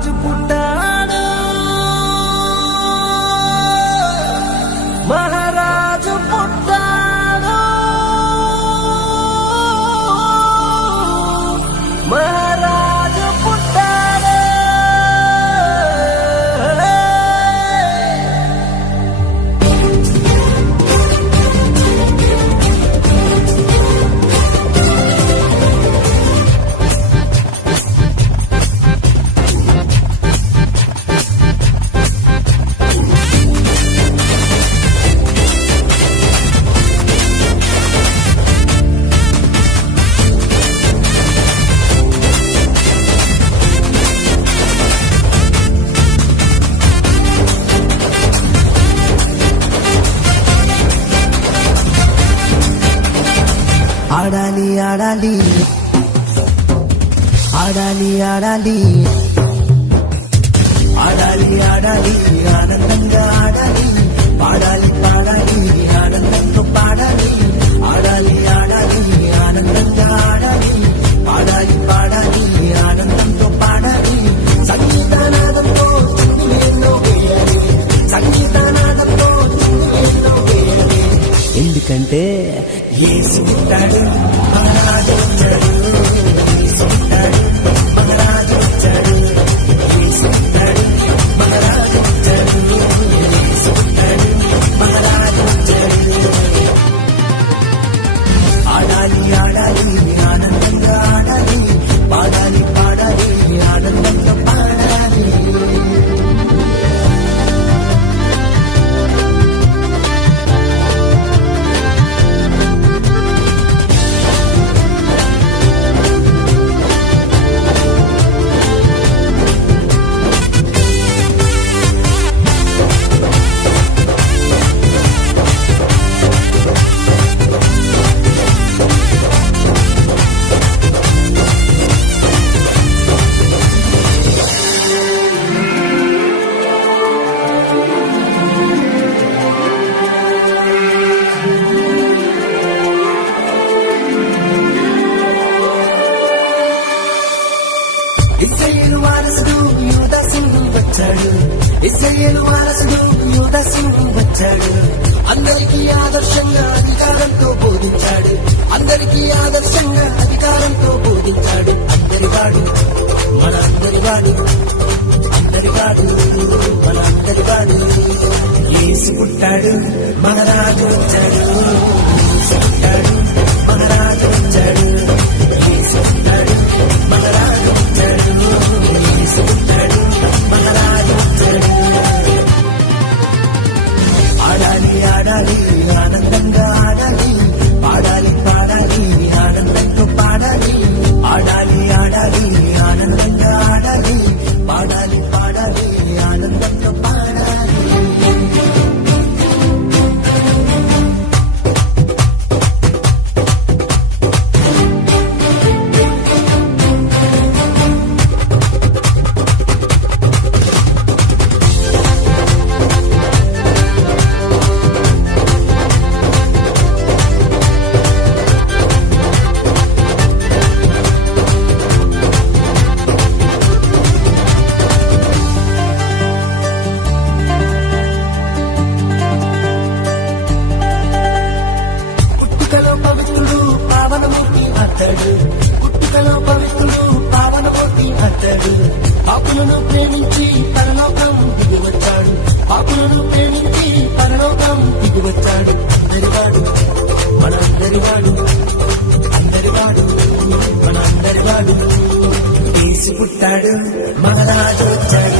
మహారాజు పుట్టాడు మహారాజు పుట్టాడు మహారాజు పుట్టాడు ఆడాలి ఆడాలి ఆడాలి ఆడాలి ఆడాలి ఆడాలి ఆనందంగా ఆడాలి పాడాలి పాడాలి ఆనందంతో పాడాలి ఆడాలి ఆడాలి ఆనందంగా ఆడాలి పాడాలి పాడాలి ఆనందంతో పాడాలి సంగీతనాదంతో చిందులేన్నో వేయాలి సంగీతనాదంతో చిందులేన్నో వేయాలి ఎందుకంటే యేసు పుట్టాడు మహారాజు వచ్చాడు యేసు పుట్టాడు మహారాజు వచ్చాడు యేసు పుట్టాడు మహారాజు వచ్చాడు యేసు పుట్టాడు మహారాజు వచ్చాడు ఆడాలి ఆడాలి ఆనందంగా ఆడాలి పాడాలి పాడాలి ఆనందంగా పాడాలి ఇశ్రాయేలు వారసుడు యూదాసు వచ్చాడు ఇశ్రాయేలు వారసుడు యూదాసు వచ్చాడు అందరికీ ఆదర్శంగా అధికారంతో బోధించాడు అందరికీ ఆదర్శంగా అధికారంతో బోధించాడు అందరివాడు మన అందరివాడు అందరివాడు మన అందరివాడు యేసు పుట్టాడు మహారాజు వచ్చాడు యేసు పుట్టాడు మహారాజు వచ్చాడు యేసు పుట్టాడు మహారాజు వచ్చాడు యేసు పుట్టాడు మహారాజు వచ్చాడు ఆడాలి ఆడాలి ఆనందంగా ఆడాలి పాడాలి పాడాలి ఆనందంతో పాడాలి ఆడాలి ఆడాలి ఆనందంగా ఆడాలి పాడాలి పాడాలి ఆనందంతో పాడాలి పుట్టుకలో పవిత్రుడు పావనమూర్తి అతడు పుట్టుకలో పవిత్రుడు పావనమూర్తి అతడు పాపులను ప్రేమించి పరలోకం దిగివచ్చాడు పాపులను ప్రేమించి పరలోకం దిగివచ్చాడు అందరివాడు మన అందరివాడు అందరివాడు మన అందరివాడు యేసు పుట్టాడు మహారాజు వచ్చాడు